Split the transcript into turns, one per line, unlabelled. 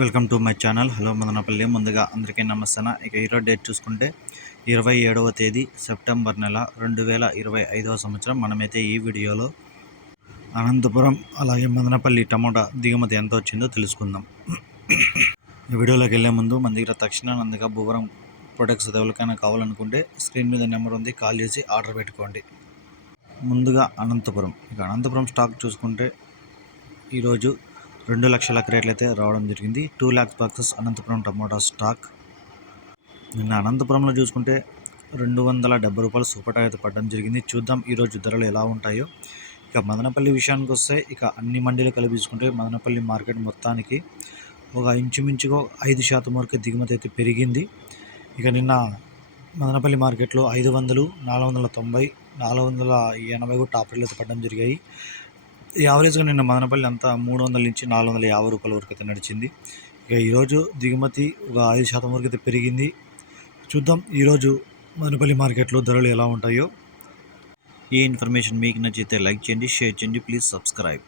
Welcome to my channel. Hello Madanapalle. ముందుగా అందరికీ నమస్తే ఇక ఈరోజు డేట్ చూసుకుంటే ఇరవై ఏడవ తేదీ సెప్టెంబర్ నెల రెండు వేల ఇరవై ఐదవ సంవత్సరం. మనమైతే ఈ వీడియోలో అనంతపురం అలాగే మదనపల్లి టమోటా దిగుమతి ఎంత వచ్చిందో తెలుసుకుందాం. ఈ వీడియోలోకి వెళ్ళే ముందు మన దగ్గర తక్షణ నందుగా భూవరం ప్రొడక్ట్స్ ఎవరికైనా కావాలనుకుంటే స్క్రీన్ మీద నెంబర్ ఉంది కాల్ చేసి ఆర్డర్ పెట్టుకోండి. ముందుగా అనంతపురం. ఇక అనంతపురం స్టాక్ చూసుకుంటే ఈరోజు రెండు లక్షల క్రేట్లు అయితే రావడం జరిగింది. Two lakhs boxes Anantapur tomato stock. నిన్న అనంతపురంలో చూసుకుంటే రెండు వందల డెబ్బై రూపాయలు సూపర్ అయితే పడడం జరిగింది. చూద్దాం ఈరోజు ధరలు ఎలా ఉంటాయో. ఇక మదనపల్లి విషయానికి వస్తే ఇక అన్ని మండీలు కలిపి చూసుకుంటే మదనపల్లి మార్కెట్ మొత్తానికి ఒక ఇంచుమించుగా ఐదు శాతం వరకు దిగుమతి అయితే పెరిగింది. ఇక నిన్న మదనపల్లి మార్కెట్లో ఐదు వందలు నాలుగు వందల తొంభై నాలుగు వందల ఎనభై కూడా టాప్ రేట్లు అయితే పడడం జరిగాయి. యావరేజ్గా నిన్న మదనపల్లి అంతా మూడు వందల నుంచి నాలుగు వందల యాభై రూపాయల వరకు అయితే నడిచింది. ఇక ఈరోజు దిగుమతి ఒక ఐదు శాతం వరకు అయితే పెరిగింది. చూద్దాం ఈరోజు మదనపల్లి మార్కెట్లో ధరలు ఎలా ఉంటాయో. ఈ ఇన్ఫర్మేషన్ మీకు నచ్చితే లైక్ చేయండి షేర్ చేయండి ప్లీజ్ సబ్స్క్రైబ్.